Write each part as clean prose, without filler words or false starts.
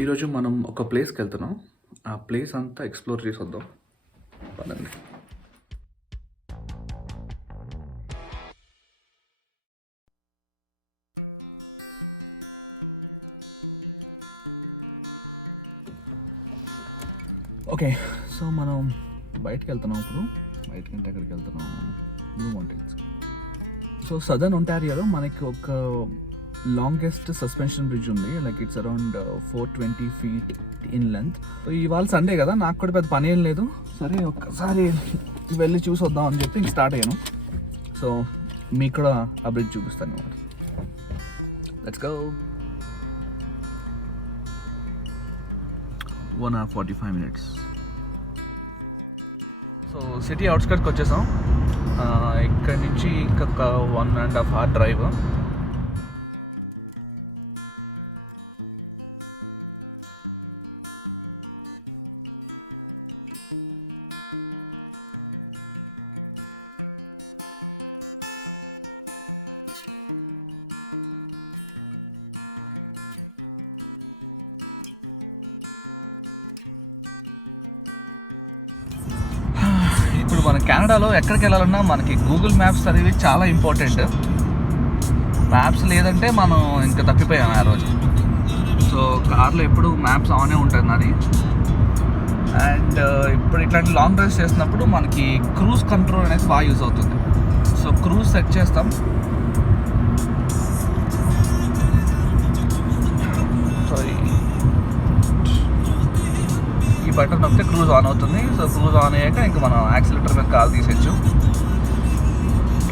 ఈరోజు మనం ఒక ప్లేస్‌కి వెళ్తున్నాం. ఆ ప్లేస్ అంతా ఎక్స్‌ప్లోర్ చేసొద్దాం. పదండి. ఓకే. సో, మనం బయటికెళ్తున్నాం ఇప్పుడు. బయటికంటే ఎక్కడికెళ్తున్నాం? Blue mountains. సో, సదర్న్ ఒంటారియోలో మనకి ఒక లాంగెస్ట్ సస్పెన్షన్ బ్రిడ్జ్ ఉంది. Like it's around 420 feet in length. ఇవాళ సండే కదా, నాకు కూడా పెద్ద పనేం లేదు. సరే ఒక్కసారి వెళ్ళి చూసొద్దాం అని చెప్పి స్టార్ట్ అయ్యాను. సో మీకు కూడా ఆ బ్రిడ్జ్ చూపిస్తాను అన్నమాట. Let's go. 1 hour 45 minutes. So city అవుట్స్కట్స్కి వచ్చేసాం. ఇక్కడ నుంచి ఇంకొక 1.5 hour డ్రైవ్. ఇప్పుడు మన కెనడాలో ఎక్కడికి వెళ్ళాలన్నా మనకి గూగుల్ మ్యాప్స్ అనేవి చాలా ఇంపార్టెంట్. మ్యాప్స్ లేదంటే మనం ఇంకా తప్పిపోయాం ఆ రోజు. సో కార్లో ఎప్పుడు మ్యాప్స్ ఆనే ఉంటుంది నాది. అండ్ ఇప్పుడు ఇట్లాంటి లాంగ్ డ్రైవ్స్ చేసినప్పుడు మనకి క్రూజ్ కంట్రోల్ అనేది బాగా యూజ్ అవుతుంది. సో క్రూజ్ సెట్ చేస్తాం. సో ఈ బటన్ నొక్కితే క్రూజ్ ఆన్ అవుతుంది. సో క్రూజ్ ఆన్ అయ్యాక ఇంకా మనం యాక్సిలేటర్ మీద కాల్ తీసేయచ్చు.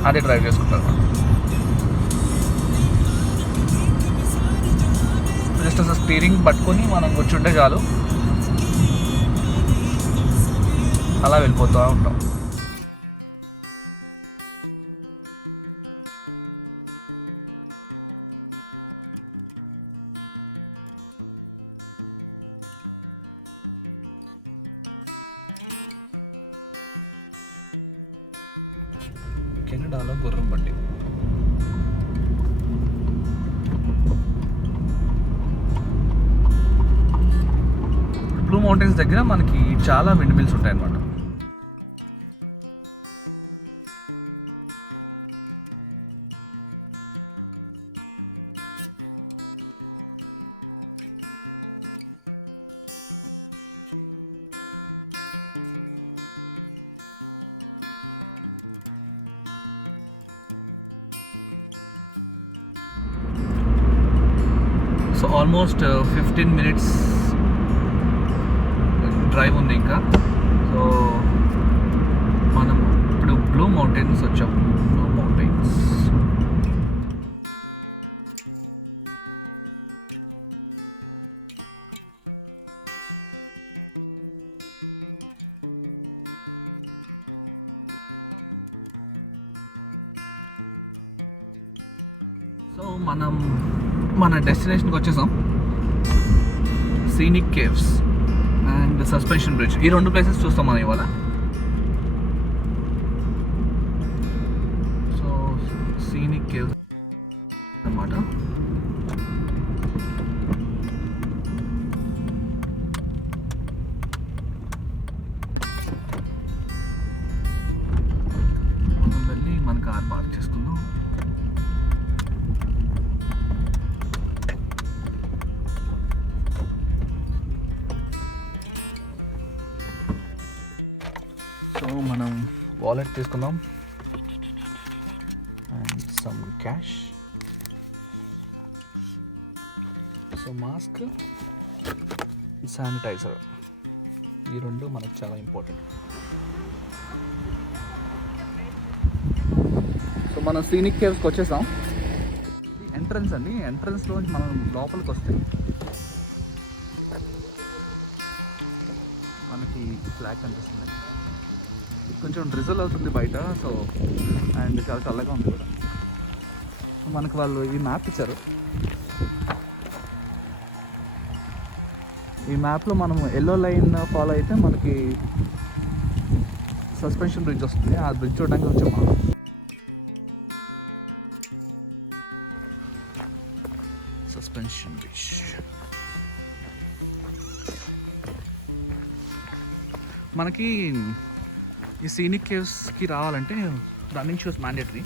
అదే డ్రైవ్ చేసుకుంటారు. జస్ట్ అసలు స్టీరింగ్ పట్టుకొని మనం కూర్చుంటే చాలు, అలా వెళ్ళిపోతూ ఉంటాం. కెనడాలో గుర్రం బండి. బ్లూ మౌంటైన్స్ దగ్గర మనకి చాలా విండ్ మిల్స్ ఉంటాయి అన్నమాట. సో ఆల్మోస్ట్ 15 minutes డ్రైవ్ ఉంది ఇంకా. సో మనం ఇప్పుడు బ్లూ మౌంటైన్స్ వచ్చాం. బ్లూ మౌంటైన్స్ సో మనం మన డెస్టినేషన్కి వచ్చేసాం. Scenic caves and suspension bridge, ఈ రెండు ప్లేసెస్ చూస్తాం మనం ఇవాళ. సో సీనిక్ కేవ్స్ అన్నమాట. మనం వెళ్ళి మన కార్ పార్క్ చేసుకుందాం. సో మనం వాలెట్ తీసుకుందాం and some cash. So mask, sanitizer, ఈ రెండు మనకు చాలా ఇంపార్టెంట్. సో మనం సీనిక్ కేవ్స్కి వచ్చేసాం. ఎంట్రన్స్ అండి. ఎంట్రన్స్లో మనం లోపలికి వస్తే మనకి ఫ్లాగ్ కనిపిస్తుంది. కొంచెం డ్రిజల్ అవుతుంది బయట. సో అండ్ చాలా చల్లగా ఉంది కూడా. మనకు వాళ్ళు ఈ మ్యాప్ ఇచ్చారు. ఈ మ్యాప్లో మనం ఎల్లో లైన్ ఫాలో అయితే మనకి సస్పెన్షన్ బ్రిడ్జ్ వస్తుంది. ఆ బ్రిడ్జ్ చూడడానికి వచ్చాం మనం. Suspension bridge. మనకి ఈ సీనిక్ కేవ్స్కి రావాలంటే running shoes mandatory.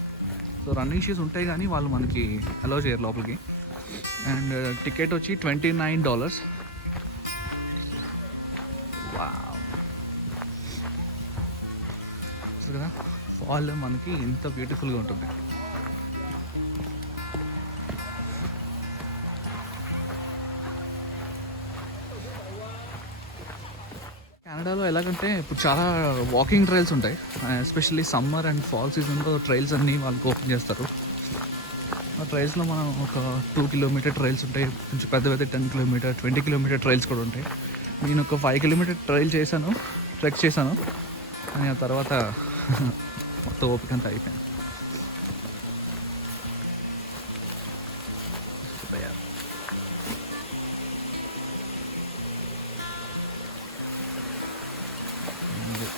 So running shoes ఉంటాయి కానీ వాళ్ళు మనకి అలౌ చేయరు లోపలికి. అండ్ టికెట్ వచ్చి $29. వావ్, కదా ఫాల్ మనకి ఎంత బ్యూటిఫుల్గా ఉంటుంది. కెనడాలో ఎలాగంటే ఇప్పుడు చాలా వాకింగ్ ట్రైల్స్ ఉంటాయి. ఎస్పెషల్లీ సమ్మర్ అండ్ ఫాల్ సీజన్లో ట్రైల్స్ అన్నీ వాళ్ళకి ఓపెన్ చేస్తారు. ఆ ట్రైల్స్లో మనం ఒక 2 కిలోమీటర్ ట్రైల్స్ ఉంటాయి, కొంచెం పెద్ద పెద్ద 10 కిలోమీటర్ 20 కిలోమీటర్ ట్రైల్స్ కూడా ఉంటాయి. నేను ఒక 5 కిలోమీటర్ ట్రైల్ చేశాను, ట్రెక్ చేశాను. కానీ ఆ తర్వాత మొత్తం ఓపిక అంతా అయిపోయింది.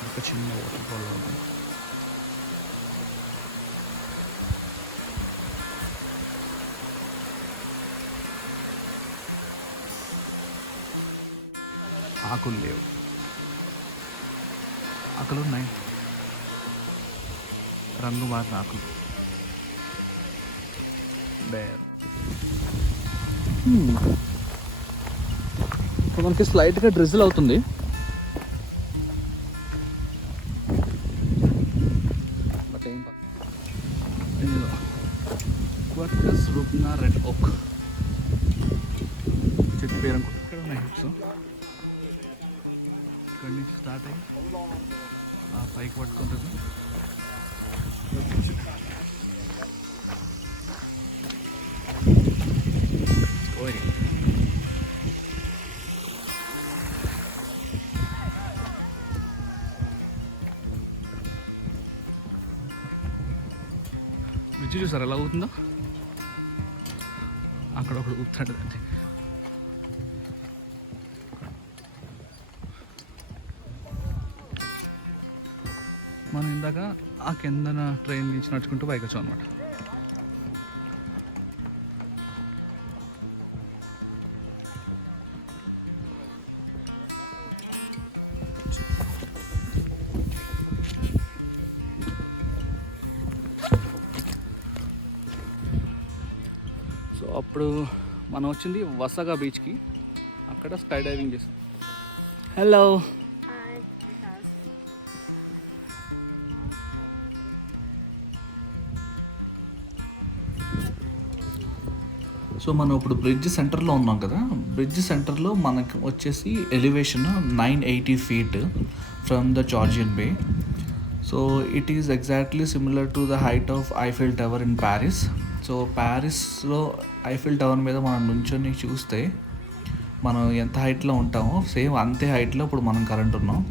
ఒక చిన్న వాటర్ ఫాల్ ఉంది. ఆకులు లేవు, ఆకులు ఉన్నాయి, రంగు మారిన ఆకులు. బేర్ ఇప్పుడు మనకి స్లైట్గా డ్రిజిల్ అవుతుంది. బట్ ఏం క్వార్టస్ రూప్నా రెడ్ ఓక్ చెట్టు పేరు అనుకుంటా. ఇక్కడ ఉన్నాయి హిప్స్. ఇక్కడి నుంచి స్టార్ట్ అయ్యి ఆ పైకి పట్టుకుంటుంది. బ్రిడ్జ్ చూసారు ఎలా అవుతుందో, అక్కడ ఒకడు ఊపుతాడు దాన్ని. మనం ఇందాక ఆ కిందన ట్రైన్ నుంచి నడుచుకుంటూ పైకి వచ్చాం అనమాట. సో అప్పుడు మనం వచ్చింది వసగా బీచ్కి, అక్కడ స్కై డైవింగ్ చేసాం. హలో, సో మనం ఇప్పుడు బ్రిడ్జ్ సెంటర్లో ఉన్నాం కదా. బ్రిడ్జ్ సెంటర్లో మనకు వచ్చేసి elevation 980 feet from the Georgian Bay. So it is exactly similar to the height of Eiffel Tower in Paris. So ప్యారిస్లో ఐఫిల్ టవర్ మీద మనం నుంచొని చూస్తే మనం ఎంత హైట్లో ఉంటామో సేమ్ అంతే హైట్లో ఇప్పుడు మనం కరెంట్ ఉన్నాం.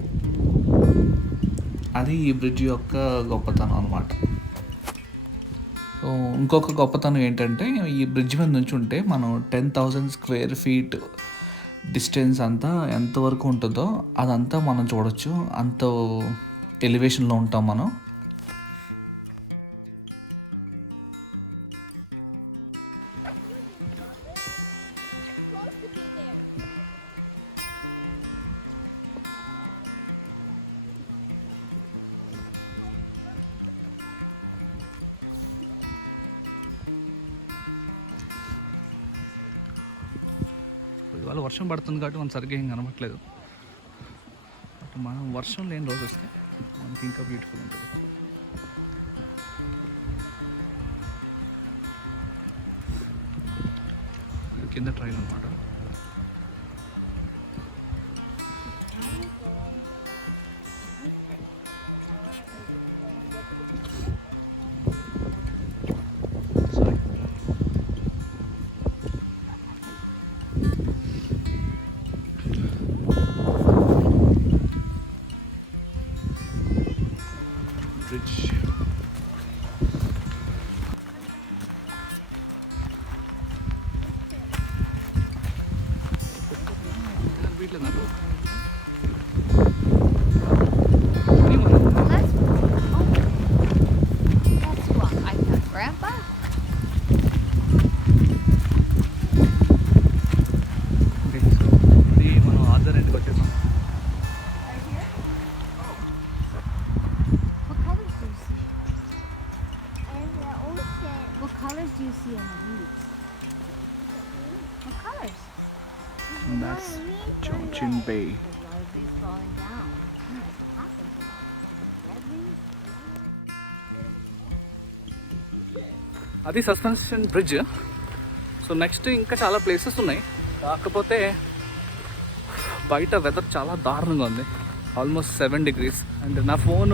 అది ఈ బ్రిడ్జ్ యొక్క గొప్పతనం అన్నమాట. సో ఇంకొక గొప్పతనం ఏంటంటే ఈ బ్రిడ్జ్ మీద నుంచి ఉంటే మనం 10,000 square feet డిస్టెన్స్ అంతా ఎంతవరకు ఉంటుందో అదంతా మనం చూడొచ్చు. అంత ఎలివేషన్లో ఉంటాం మనం. ఇవాళ వర్షం పడుతుంది కాబట్టి మనం సరిగ్గా ఏం కనబట్లేదు. బట్ మనం వర్షం లేని రోజు వస్తే మనకి ఇంకా బ్యూటిఫుల్ ఉంటుంది. కింద ట్రైన్ అనమాట. Bridge. That's what I got, Grandpa. Okay, so ఇది మనం ఆర్డర్ ఇంటికి వచ్చేసాం. And that's Chongqing Bay. There's a lot of these falling down. That's what happens with all these dead leaves. అది సస్పెన్షన్ బ్రిడ్జ్. సో నెక్స్ట్ ఇంకా చాలా ప్లేసెస్ ఉన్నాయి, కాకపోతే బయట వెదర్ చాలా దారుణంగా ఉంది. ఆల్మోస్ట్ 7 degrees. అండ్ నా ఫోన్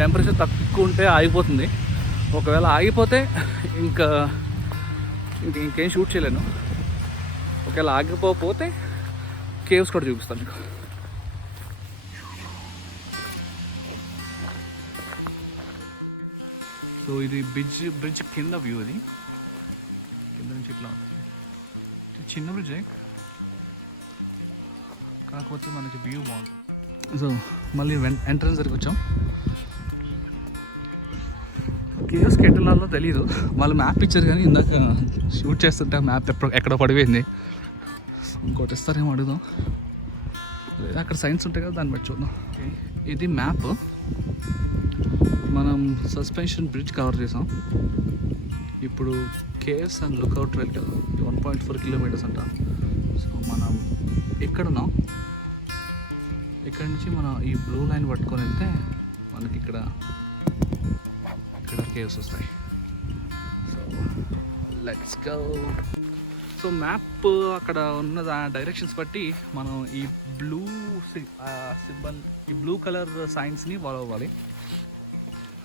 టెంపరేచర్ తక్కువ ఉంటే ఆగిపోతుంది. ఒకవేళ ఆగిపోతే ఇంకా ఇంకేం షూట్ చేయలేను. ఒకవేళ ఆగిపోతే కేవ్స్ కూడా చూపిస్తాను మీకు. సో ఇది బ్రిడ్జ్ కింద వ్యూ. అది కింద నుంచి ఇట్లా ఉంటుంది. ఇది చిన్న బ్రిడ్జ్, కాకపోతే మనకి వ్యూ బాగుంటుంది. సో మళ్ళీ ఎంట్రన్స్ దగ్గరికి వచ్చాం. కేవ్స్కి ఎట్లా తెలీదు, వాళ్ళు మ్యాప్ ఇచ్చారు కానీ ఇందాక షూట్ చేస్తుంటే మ్యాప్ ఎక్కడో పడిపోయింది. ఇంకోటి ఇస్తారేమో అడుగుదాం, లేదా అక్కడ సైన్స్ ఉంటాయి కదా దాన్ని బట్టి చూద్దాం. ఇది మ్యాప్. మనం సస్పెన్షన్ బ్రిడ్జ్ కవర్ చేసాం. ఇప్పుడు కేవ్స్ అండ్ లుక్అవుట్ వెళ్తే 1.4 kilometers అంట. సో మనం ఎక్కడున్నాం, ఇక్కడ నుంచి మనం ఈ బ్లూ లైన్ పట్టుకొని వెళ్తే మనకి ఇక్కడ కేవ్స్ వస్తాయి. So let's go. So map అక్కడ ఉన్న డైరెక్షన్స్ బట్టి మనం ఈ బ్లూ సింబల్, ఈ బ్లూ కలర్ సైన్స్ని ఫాలో అవ్వాలి.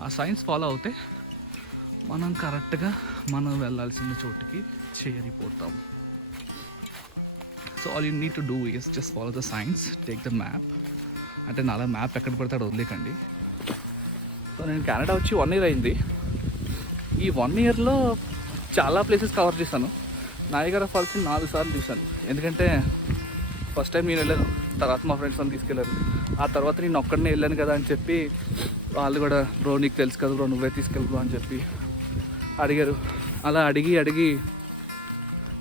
ఆ సైన్స్ ఫాలో అవుతే మనం కరెక్ట్గా మనం వెళ్ళాల్సిన చోటుకి చేరిపోతాం. So all you need to do is just follow the signs, take the map. అంటే నాలా మ్యాప్ ఎక్కడ పడితే అక్కడ వదిలేకండి. సో నేను కెనడా వచ్చి 1 year అయింది. ఈ 1 yearలో చాలా ప్లేసెస్ కవర్ చేశాను. నయాగరా ఫాల్స్ని 4 సార్లు చూశాను. ఎందుకంటే ఫస్ట్ టైం నేను వెళ్ళాను, తర్వాత మా ఫ్రెండ్స్ అని తీసుకెళ్ళారు. ఆ తర్వాత నేను ఒక్కడనే వెళ్ళాను కదా అని చెప్పి వాళ్ళు కూడా బ్రో నీకు తెలుసు కదా బ్రో నువ్వే తీసుకెళ్ళి అని చెప్పి అడిగారు. అలా అడిగి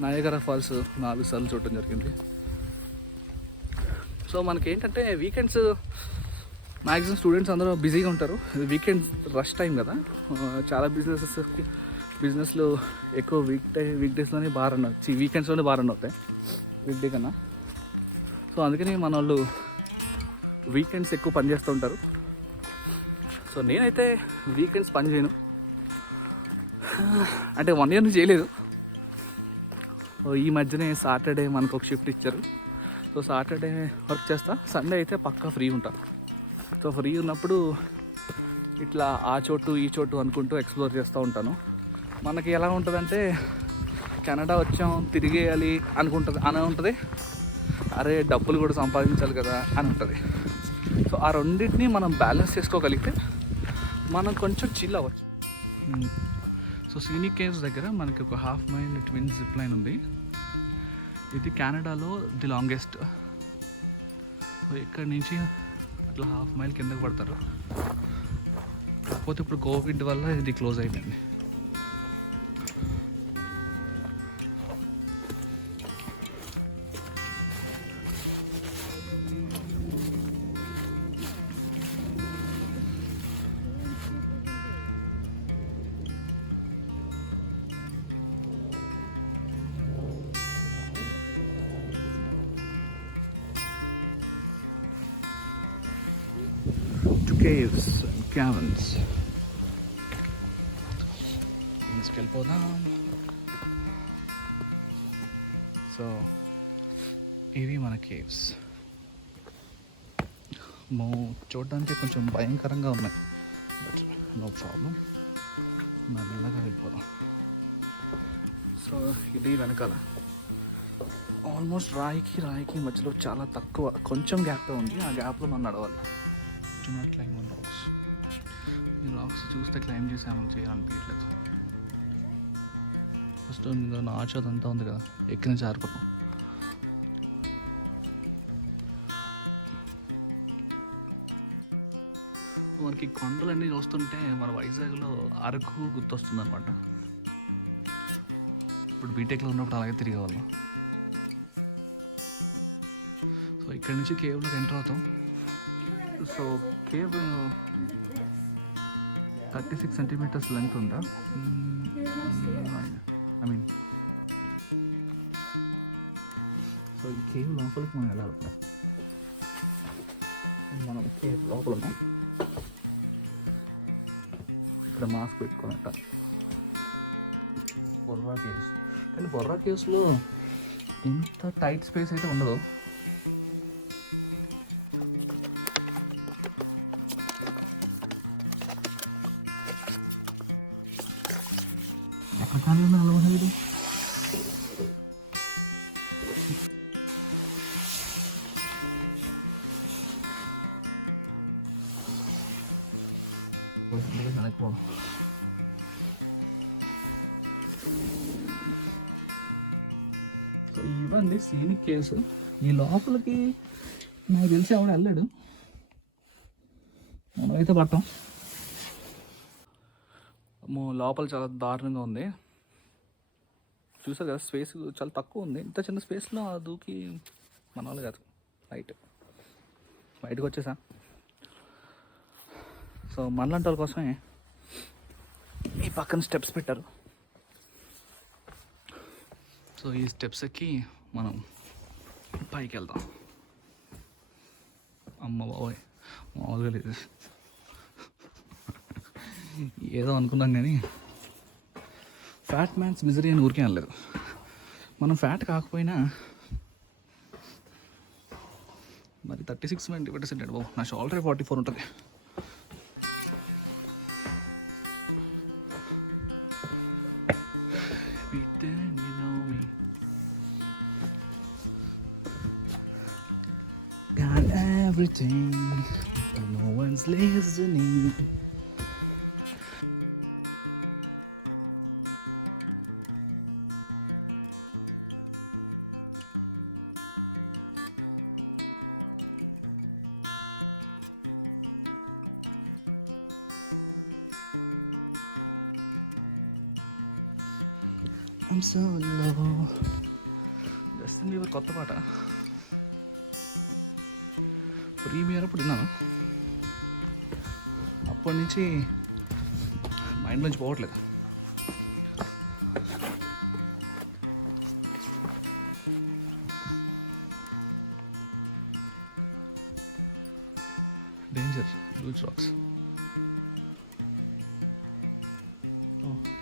నయాగరా ఫాల్స్ 4 సార్లు చూడటం జరిగింది. సో మనకేంటంటే వీకెండ్స్ మ్యాక్సిమం స్టూడెంట్స్ అందరూ బిజీగా ఉంటారు. వీకెండ్స్ రష్ టైం కదా, చాలా బిజినెస్లు ఎక్కువ వీక్డేస్లోనే బాగా రన్ అవుతాయి, వీకెండ్స్లోనే బాగా రన్ అవుతాయి వీక్డే కన్నా. సో అందుకని మన వాళ్ళు వీకెండ్స్ ఎక్కువ పని చేస్తూ ఉంటారు. సో నేనైతే వీకెండ్స్ పని చేయను, అంటే 1 year నుంచి చేయలేదు. ఈ మధ్యనే సాటర్డే మనకు ఒక షిఫ్ట్ ఇచ్చారు. సో సాటర్డే వర్క్ చేస్తా, సండే అయితే పక్కా ఫ్రీ ఉంటా. సో ఫ్రీ ఉన్నప్పుడు ఇట్లా ఆ చోటు ఈ చోటు అనుకుంటూ ఎక్స్ప్లోర్ చేస్తూ ఉంటాను. మనకి ఎలా ఉంటుందంటే కెనడా వచ్చాం తిరిగేయాలి అని ఉంటుంది, అరే డబ్బులు కూడా సంపాదించాలి కదా అని ఉంటుంది. సో ఆ రెండింటిని మనం బ్యాలెన్స్ చేసుకోగలిగితే మనం కొంచెం చిల్ అవ్వచ్చు. సో సీనిక్ కేవ్స్ దగ్గర మనకి ఒక 1/2 mile ట్విన్ జిప్ లైన్ ఉంది. ఇది కెనడాలో ది లాంగెస్ట్. సో ఇక్కడ నుంచి అట్లా 1/2 mile కిందకి పడతారు. కాకపోతే ఇప్పుడు కోవిడ్ వల్ల ఇది క్లోజ్ అయిపోయింది. Caves and caverns. తీసుకెళ్ళిపోదాం. సో ఇవి మన కేవ్స్. చూడడానికి కొంచెం భయంకరంగా ఉన్నాయి, బట్ నో ప్రాబ్లం, మెల్లగా వెళ్ళిపోదాం. సో ఇది వెనకాల ఆల్మోస్ట్ రాయికి మధ్యలో చాలా తక్కువ కొంచెం గ్యాప్తో ఉంది. ఆ గ్యాప్లో మనం నడవాలి. Do not climb on rocks. ఈ రాక్స్ చూస్తే క్లైంబ్ చేసాము చేయాలనిపించట్లేదు. ఫస్ట్ నాచు అదంతా ఉంది కదా, ఎక్కిన జారిపోతాం. మనకి కొండలన్నీ చూస్తుంటే మన వైజాగ్లో అరకు గుర్తొస్తుంది అనమాట. ఇప్పుడు బీటెక్లో ఉన్నప్పుడు అలాగే తిరిగేవాళ్ళం. సో ఇక్కడ నుంచి కేవ్లోకి ఎంటర్ అవుతాం. సో కేవ్ 36 centimeters లెంత్ ఉందా, ఐ మీన్ సో ఈ కేవ్ లోపలికి మనం వెళ్ళాలి. మనం కేవ్ లోపల ఉన్నాం. ఇక్కడ మాస్క్ పెట్టుకోనట్ట. బొర్రా కేవ్స్, కానీ బొర్రా కేవ్స్లో ఇంత టైట్ స్పేస్ అయితే ఉండదు. ఎక్కడ ఖాళీ ఉంది అలవాటు ఇది. సో ఇవ్వండి సీనిక్ కేవ్స్. ఈ లోపలికి నాకు తెలిసి ఎవడు వెళ్ళాడు, మనమైతే పట్టాం. లోపల చాలా దారుణంగా ఉంది. చూసారు కదా, స్పేస్ చాలా తక్కువ ఉంది. ఇంత చిన్న స్పేస్లో దూకి మన వాళ్ళు కాదు. బయటకు వచ్చేసా. సో మనలాంటి వాళ్ళ కోసమే ఈ పక్కన స్టెప్స్ పెట్టారు. సో ఈ స్టెప్స్ ఎక్కి మనం పైకి వెళ్దాం. అమ్మ బాబోయ్, మామూలుగా లేదు. ఏదో అనుకున్నాం కానీ ఫ్యాట్ మ్యాన్స్ మిజరీ అని ఊరికే అనలేదు. మనం ఫ్యాట్ కాకపోయినా మరి 36% అండి బాబు. నా షోల్డర్ 44 ఉంటుంది. Got everything, but no one's listening. I'm so low. Justin Bieber కొత్త పాట ప్రీమియర్ అప్పుడు విన్నాను. అప్పటి నుంచి మైండ్ నుంచి పోవట్లేదు. Danger loose rocks.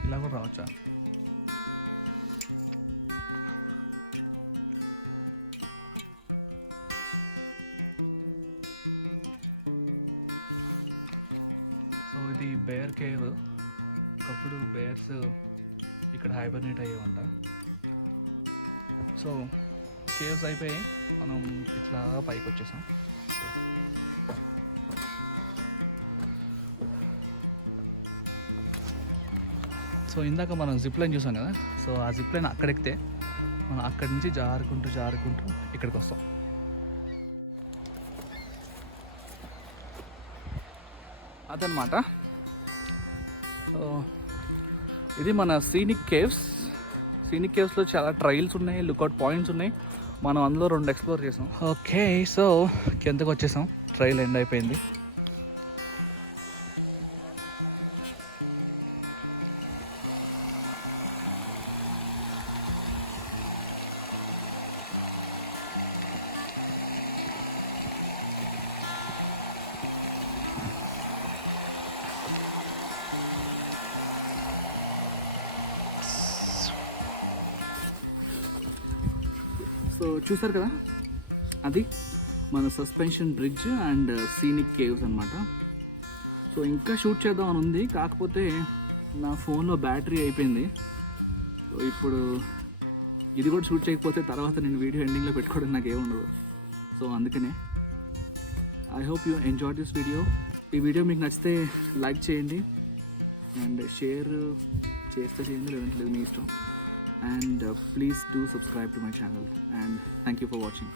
ఇలా కూడా రావచ్చా? సో ఇది బేర్ కేవ్. ఒకప్పుడు బేర్స్ ఇక్కడ హైబర్నేట్ అయ్యేవంట. సో కేవ్స్ అయిపోయి మనం ఇట్లా పైకి వచ్చేసాం. సో ఇందాక మనం జిప్ లైన్ చూసాం కదా. సో ఆ జిప్ లైన్ అక్కడ ఎక్కితే మనం అక్కడి నుంచి జారుకుంటూ ఇక్కడికి వస్తాం. అదనమాట. ఇది మన సీనిక్ కేవ్స్. సీనిక్ కేవ్స్లో చాలా ట్రైల్స్ ఉన్నాయి, లుక్అవుట్ పాయింట్స్ ఉన్నాయి. మనం అందులో 2 ఎక్స్ప్లోర్ చేసాం. ఓకే, సో కిందకు వచ్చేసాం. ట్రైల్ ఎండ్ అయిపోయింది. సో చూసారు కదా, అది మన suspension bridge and scenic caves అనమాట. సో ఇంకా షూట్ చేద్దాం అని ఉంది, కాకపోతే నా ఫోన్లో బ్యాటరీ అయిపోయింది. సో ఇప్పుడు ఇది కూడా షూట్ చేయకపోతే తర్వాత నేను వీడియో ఎండింగ్లో పెట్టుకోవడం నాకు ఏముండదు. సో అందుకనే I hope you enjoy this video. ఈ వీడియో మీకు నచ్చితే లైక్ చేయండి అండ్ షేర్ చేస్తే చేయండి, లేదంటే లేదు, మీ ఇష్టం. And please do subscribe to my channel, and thank you for watching.